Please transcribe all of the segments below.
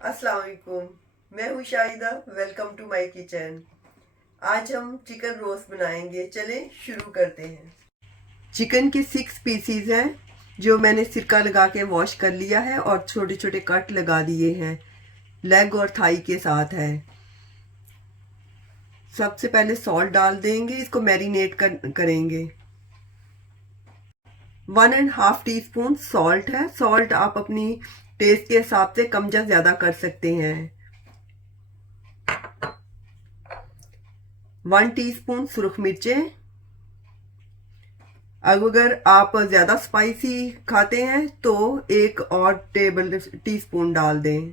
अस्सलाम वालेकुम। मैं हूँ Shahida. Welcome to my kitchen. आज हम चिकन रोस्ट बनाएंगे। चलें शुरू करते हैं। चिकन के 6 पीसीज हैं जो मैंने सिरका लगा के वॉश कर लिया है और छोटे छोटे कट लगा दिए हैं। लेग और थाई के साथ है। सबसे पहले सॉल्ट डाल देंगे। इसको मैरिनेट करेंगे। 1.5 टीस्पून सॉल्ट है। सॉल्ट आप अपनी टेस्ट के हिसाब से कम या ज्यादा कर सकते हैं। 1 टीस्पून सुरख मिर्चें। अगर आप ज़्यादा स्पाइसी खाते हैं तो 1 और टीस्पून डाल दें।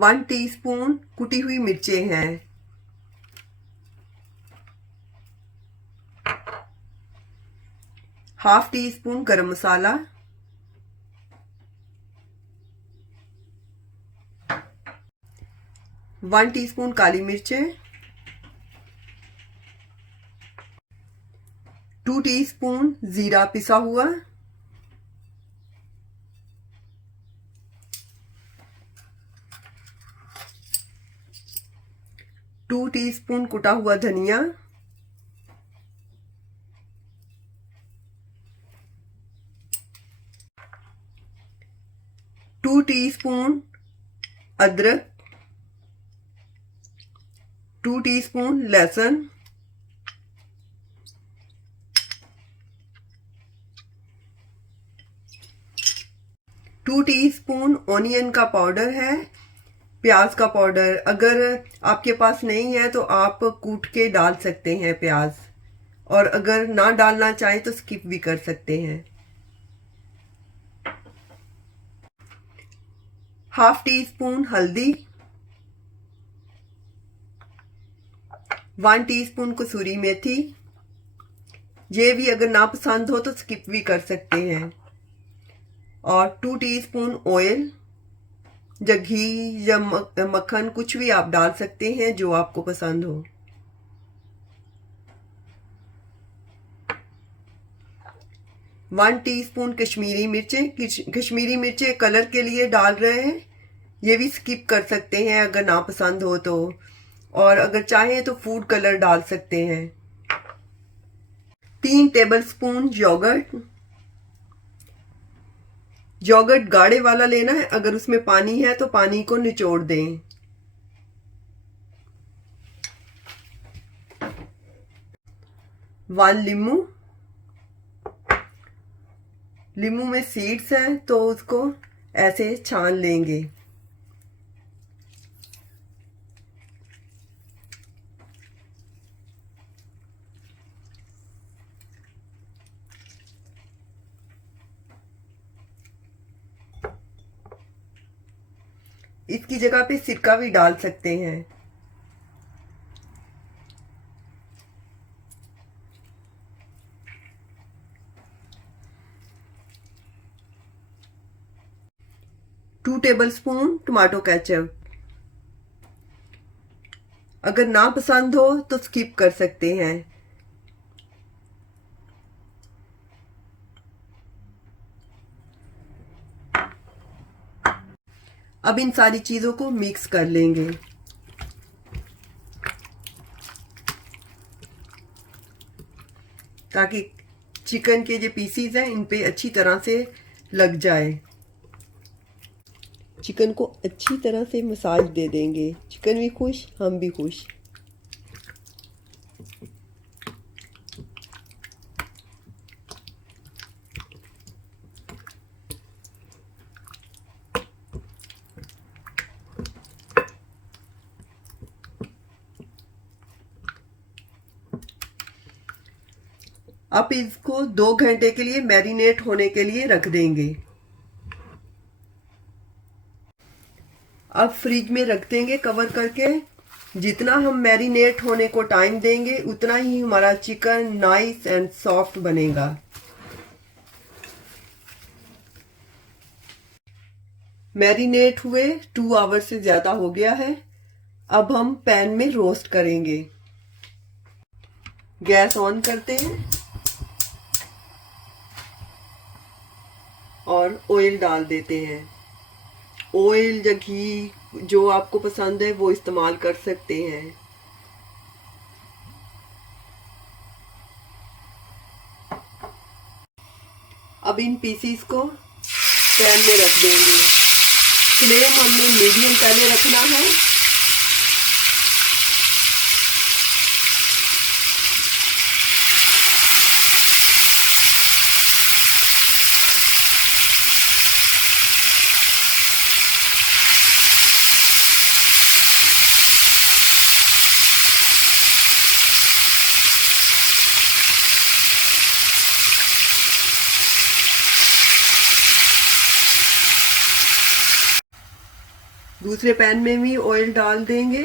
1 टीस्पून कुटी हुई मिर्चें हैं। हाफ टी स्पून गरम मसाला। 1 टीस्पून काली मिर्चें। 2 टीस्पून जीरा पिसा हुआ। 2 टीस्पून कुटा हुआ धनिया। 2 टीस्पून अदरक। 2 टीस्पून लहसुन। 2 टीस्पून ऑनियन का पाउडर है। प्याज का पाउडर अगर आपके पास नहीं है तो आप कूट के डाल सकते हैं प्याज, और अगर ना डालना चाहे तो स्किप भी कर सकते हैं। हाफ टी स्पून हल्दी। 1 टीस्पून कसूरी मेथी। ये भी अगर ना पसंद हो तो स्किप भी कर सकते हैं। और 2 टीस्पून ऑयल या घी या मक्खन, कुछ भी आप डाल सकते हैं जो आपको पसंद हो। 1 टीस्पून कश्मीरी मिर्चें। कश्मीरी मिर्चें कलर के लिए डाल रहे हैं। ये भी स्किप कर सकते हैं अगर ना पसंद हो तो, और अगर चाहें तो फूड कलर डाल सकते हैं। 3 टेबलस्पून योगर्ट। योगर्ट गाढ़े वाला लेना है। अगर उसमें पानी है तो पानी को निचोड़ दें। 1 लींबू। लींबू में सीड्स हैं तो उसको ऐसे छान लेंगे। इसकी जगह पे सिरका भी डाल सकते हैं। Two tablespoon tomato ketchup. अगर ना पसंद हो तो स्किप कर सकते हैं। अब इन सारी चीजों को मिक्स कर लेंगे। ताकि चिकन के जो पीसीज हैं इन पे अच्छी तरह से लग जाए। चिकन को अच्छी तरह से मसाज दे देंगे। चिकन भी खुश, हम भी खुश। अब इसको 2 घंटे के लिए मैरिनेट होने के लिए रख देंगे। अब फ्रिज में रख देंगे कवर करके। जितना हम मैरिनेट होने को टाइम देंगे उतना ही हमारा चिकन नाइस एंड सॉफ्ट बनेगा। मैरिनेट हुए 2 आवर से ज़्यादा हो गया है। अब हम पैन में रोस्ट करेंगे। गैस ऑन करते हैं। और ऑयल डाल देते हैं। ऑयल या घी जो आपको पसंद है वो इस्तेमाल कर सकते हैं। अब इन पीसीस को पैन में रख देंगे। फ्लेम हमने मीडियम पहले रखना है। दूसरे पैन में भी ऑयल डाल देंगे।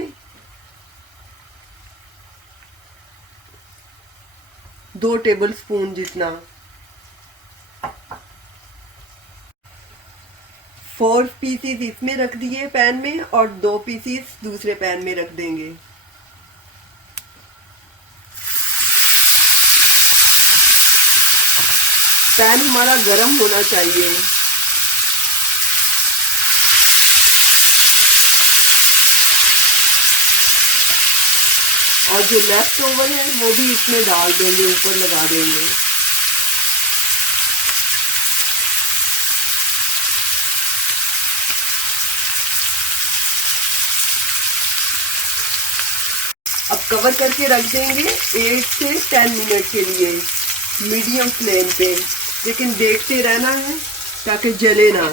2 टेबलस्पून जितना। 4 पीसीस इसमें रख दिए पैन में और 2 पीसीस दूसरे पैन में रख देंगे। पैन हमारा गर्म होना चाहिए। और जो लेफ्ट ओवर है वो भी इसमें डाल देंगे, ऊपर लगा देंगे। अब कवर करके रख देंगे 8 से 10 मिनट के लिए मीडियम फ्लेम पे, लेकिन देखते रहना है ताकि जले ना।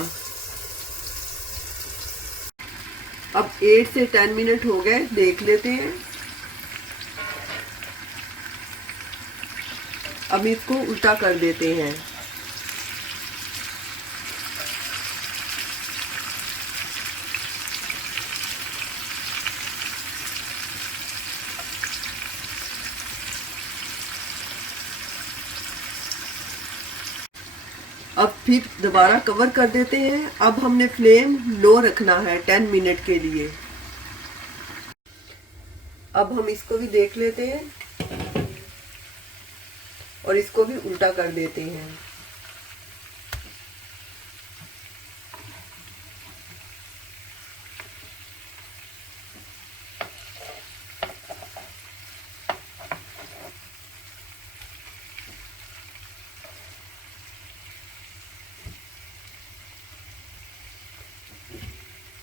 अब 8 से 10 मिनट हो गए, देख लेते हैं। अब इसको उल्टा कर देते हैं। अब फिर दोबारा कवर कर देते हैं। अब हमने फ्लेम लो रखना है 10 मिनट के लिए। अब हम इसको भी देख लेते हैं और इसको भी उल्टा कर देते हैं।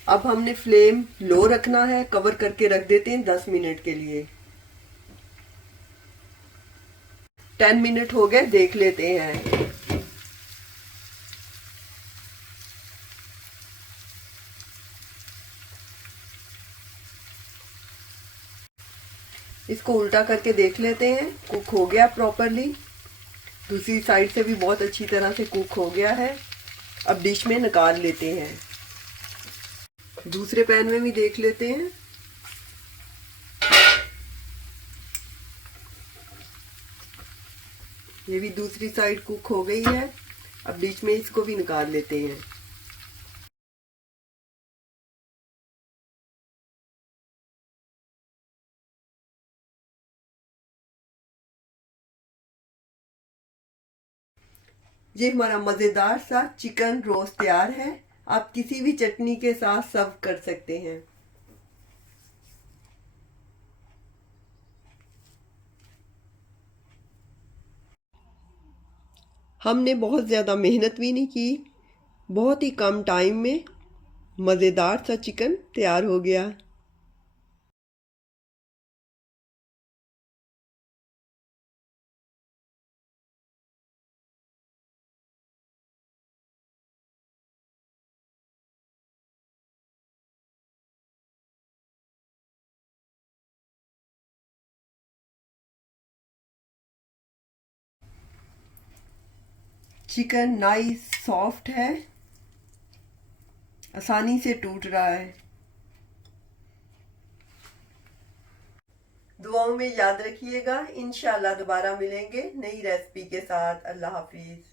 अब हमने फ्लेम लो रखना है, कवर करके रख देते हैं 10 मिनट के लिए। 10 मिनट हो गए, देख लेते हैं। इसको उल्टा करके देख लेते हैं। कुक हो गया प्रॉपरली। दूसरी साइड से भी बहुत अच्छी तरह से कुक हो गया है। अब डिश में निकाल लेते हैं। दूसरे पैन में भी देख लेते हैं। ये भी दूसरी साइड कुक हो गई है। अब बीच में इसको भी निकाल लेते हैं। ये हमारा मज़ेदार सा चिकन रोस्ट तैयार है। आप किसी भी चटनी के साथ सर्व कर सकते हैं। हमने बहुत ज़्यादा मेहनत भी नहीं की, बहुत ही कम टाइम में मज़ेदार सा चिकन तैयार हो गया। चिकन नाइस सॉफ्ट है, आसानी से टूट रहा है। दुआओं में याद रखिएगा। इंशाल्लाह दोबारा मिलेंगे नई रेसिपी के साथ। अल्लाह हाफिज।